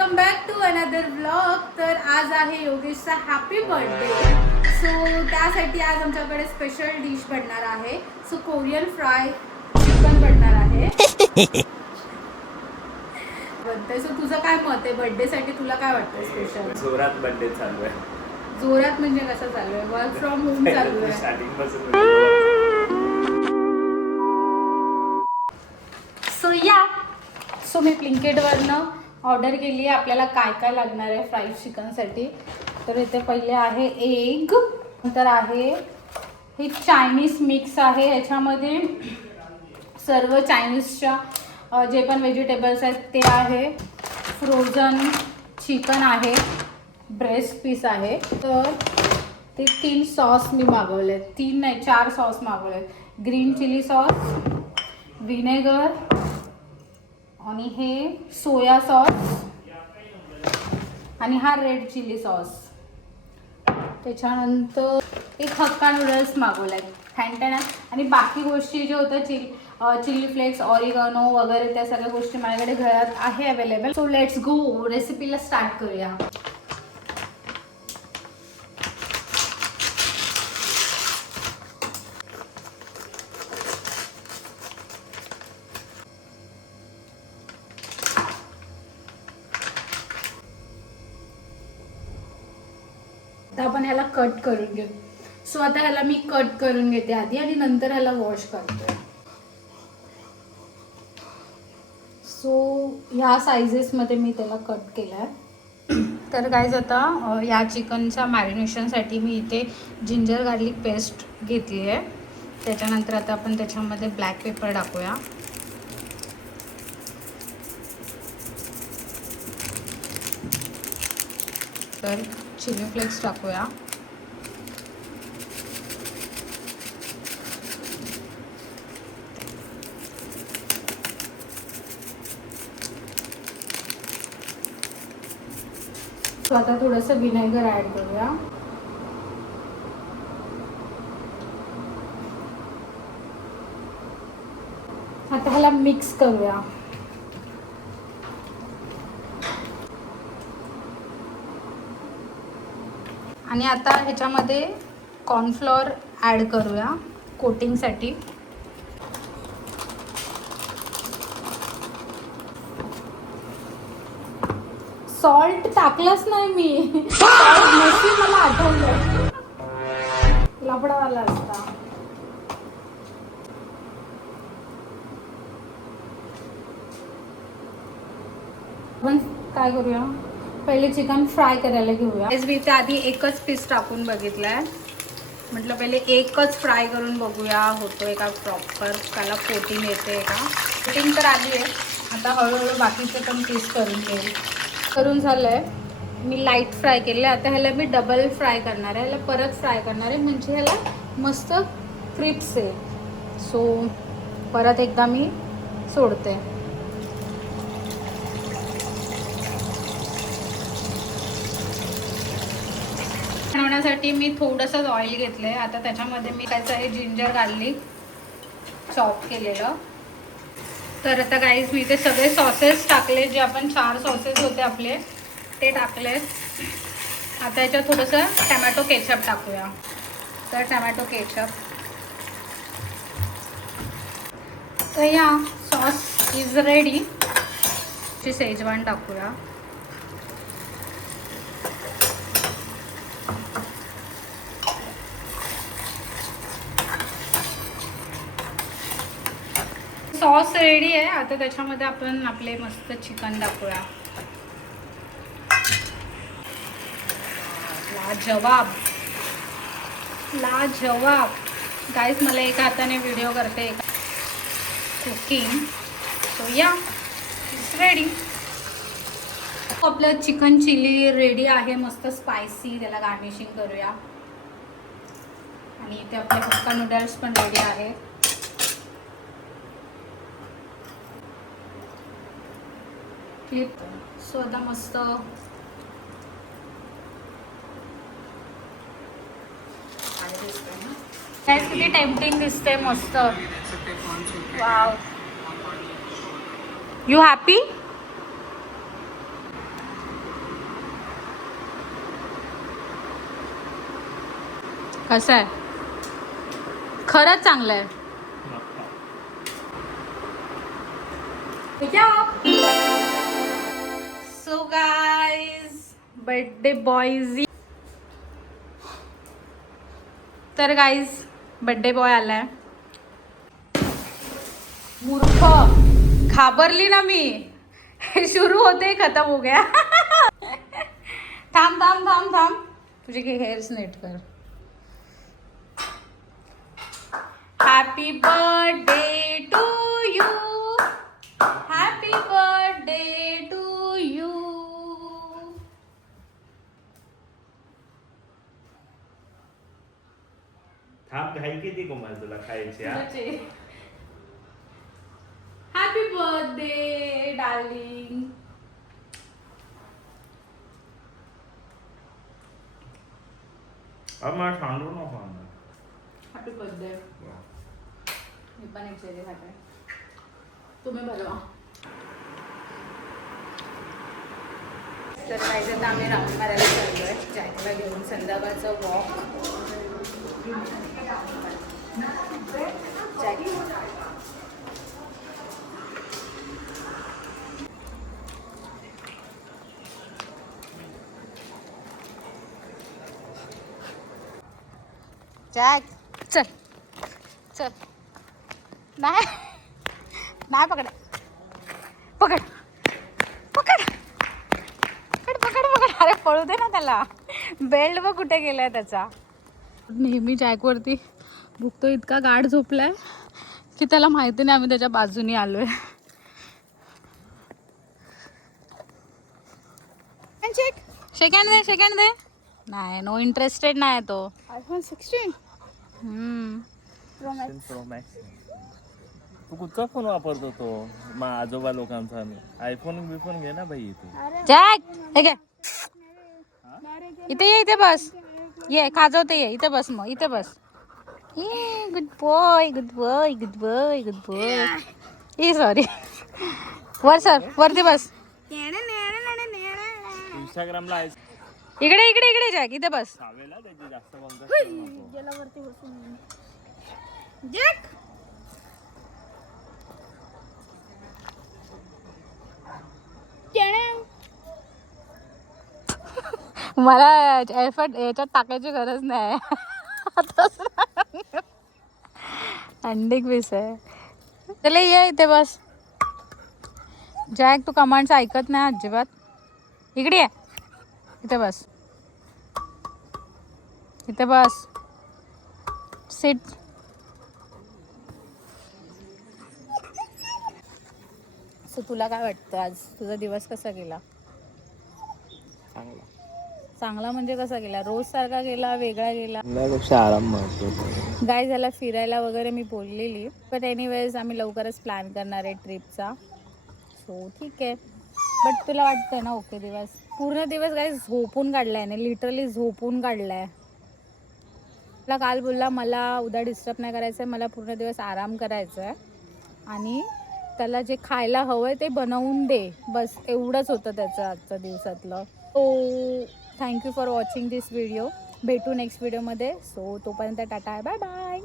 Welcome back to another vlog. तर आज आहे योगेशचा हॅपी बर्थडे. सो त्यासाठी आज आमच्याकडे स्पेशल डिश बनणार आहे. सो कोरियन फ्राय चिकन बनणार आहे. बनतंय. सो तुझं काय मत आहे बर्थडेसाठी? तुला काय वाटतं स्पेशल? जोरात बर्थडे चालू आहे. जोरात म्हणजे कसं चालू आहे? वर्क फ्रॉम होम चालू आहे. स्टार्टिंग पासून. सो मी ब्लिंकिटवरनं ऑर्डर केली आहे. आपल्याला काय काय लागणार आहे फ्राईड चिकनसाठी? तर इथे पहिले आहे एग, नंतर आहे ही चायनीज मिक्स आहे. याच्यामध्ये सर्व चायनीजच्या जे पण व्हेजिटेबल्स आहेत ते आहे. फ्रोझन चिकन आहे, ब्रेस्ट पीस आहे. तर ते 3 सॉस मी मागवले आहेत. 3 नाही 4 सॉस मागवले आहेत. ग्रीन चिली सॉस, विनेगर आणि हे सोया सॉस आणि हा रेड चिली सॉस. त्याच्यानंतर एक हक्का नूडल्स मागवले आहेत हँटन. आणि बाकी गोष्टी ज्या होत्या चिली फ्लेक्स, ऑरिगॅनो वगैरे त्या सगळ्या गोष्टी माझ्याकडे घरात आहे अवेलेबल. सो लेट्स गो, रेसिपीला स्टार्ट करूया. आता आपण ह्याला कट करून घेऊ. सो आता ह्याला मी कट करून घेते आधी आणि नंतर ह्याला वॉश करते. सो ह्या सायझेसमध्ये मी त्याला कट केलं आहे. तर गाईज आता या चिकनच्या मॅरिनेशनसाठी मी इथे जिंजर गार्लिक पेस्ट घेतली आहे. त्याच्यानंतर आता आपण त्याच्यामध्ये ब्लॅक पेपर टाकूया. तर चिली फ्लेक्स टाकूया. आता थोडंसं विनेगर ॲड करूया. आता ह्याला मिक्स करूया. आणि आता ह्याच्यामध्ये कॉर्नफ्लोअर ॲड करूया कोटिंगसाठी. सॉल्ट टाकलंच नाही मी. सॉल्ट मला आठवलं, लफडावाला असता. आपण काय करूया, पहिले चिकन फ्राय करायला घेऊया. मी इथे आधी एकच पीस टाकून बघितलाय. म्हटलं पहिले एकच फ्राय करून बघूया होतोय का प्रॉपर, त्याला कोटिंग येते का. कोटिंग तर आली आहे. आता हळूहळू बाकीचे पण पीस करून घेईल. करून झालं आहे. मी लाईट फ्राय केले. आता ह्याला मी डबल फ्राय करणार आहे. ह्याला परत फ्राय करणार आहे म्हणजे ह्याला मस्त क्रिप्स आहे. सो परत एकदा मी सोडते. बनवण्यासाठी मी थोडंसंच ऑइल घेतलं आहे. आता त्याच्यामध्ये मी काय आहे जिंजर गार्लिक चॉप केलेलं. तर आता गाईज मी ते सगळे सॉसेस टाकले, जे आपण 4 सॉसेस होते आपले ते टाकलेत. आता याच्यात थोडंसं टमॅटो केचप टाकूया. तर टमॅटो केचप. तर या सॉस इज रेडी. शेजवान टाकूया. सॉस रेडी आहे. आता त्याच्यामध्ये आपण आपले मस्त चिकन टाकूया. लाजवाब लाजवाब. गाईज मला एका हाताने व्हिडिओ करते, कुकिंग. सो या इट्स रेडी. आपलं चिकन चिली रेडी आहे, मस्त स्पायसी. त्याला गार्निशिंग करूया. आणि इथे आपले हक्का नूडल्स पण रेडी आहे. क्लिप. सो आता मस्त किती टेम्पटिंग दिसते. मस्त. वाव. You happy? कसं आहे? खरंच चांगलं आहे. So guys, birthday boys. तर गाईज, बर्थडे बॉय आलाय. मूर्ख, घाबरली ना मी. शुरू होते खतम हो गया. थांब थांब थांब थांब, तुझे की हेअर्स नीट कर. Happy birthday to you, happy birthday to you. थांब, घाई किती कोमल तुला खायची? Happy birthday darling. अब मला सांडू नको. Happy birthday. मी पण एक चेरी खाते, तुम्ही बघा. तर काय आता आम्ही राऊंड मारायला चाललोय जॅकला घेऊन. संध्याकाळचं वॉक. जॅक जॅक चल चल. नाही नाही, पकड पकड पकड पकड पकड पकड. अरे पळू दे ना त्याला. बेल्ट बघ कुठे गेलाय त्याचा. नेहमी जॅकवरती भुकतो, इतका गाढ झोपलाय की त्याला माहिती नाही आम्ही त्याच्या बाजूनी आलोय. सेकंड दे, सेकंड दे. नाही, नो इंटरेस्टेड नाही तो. iPhone 16 pro max. तू कुठचा फोन वापरतो? तो आजोबा लोकांचा. आयफोन बिफोन घे ना भाई. इथे जॅक हे घे. इथे ये, इथे बस. ये खाजवते, ये इथे बस. मग इथे बस. ये good boy, good boy, good boy, good boy. E sorry. वर सर, वरती बस. इंस्टाग्रामला आहे. इकडे इकडे इकडे जॅक, इथे बस. सावेला त्याची जास्त बंद. गेला वरती बसून. जॅक मला एफर्ट याच्यात टाकायची गरज नाही. अंडिक पीस आहे. चले ये इथे बस. जॅक तू कमांड्स ऐकत नाही अजिबात. इकडे ये, इथे बस. इथे बस. सिट. सो तुला काय वाटतं आज तुझा दिवस कसा गेला? चांगला. चांगला म्हणजे कसा गेला? रोज सारखा गेला, वेगळा गेला? पेक्षा आराम महत्वाचा. गाय झाला फिरायला वगैरे मी बोललेली, बट एनिवेज आम्ही लवकरच प्लॅन करणार आहे ट्रिपचा. सो ठीक आहे. बट तुला वाटतंय ना ओके दिवस? पूर्ण दिवस काय झोपून काढलाय ना, लिटरली झोपून काढलाय. मला काल बोलला मला उद्या डिस्टर्ब नाही करायचं आहे, मला पूर्ण दिवस आराम करायचा आहे आणि त्याला जे खायला हवं आहे ते बनवून दे. बस एवढंच होतं त्याचं आजचं दिवसातलं. So thank you for watching this video. भेटू नेक्स्ट व्हिडिओमध्ये. सो तोपर्यंत टाटा, बाय बाय.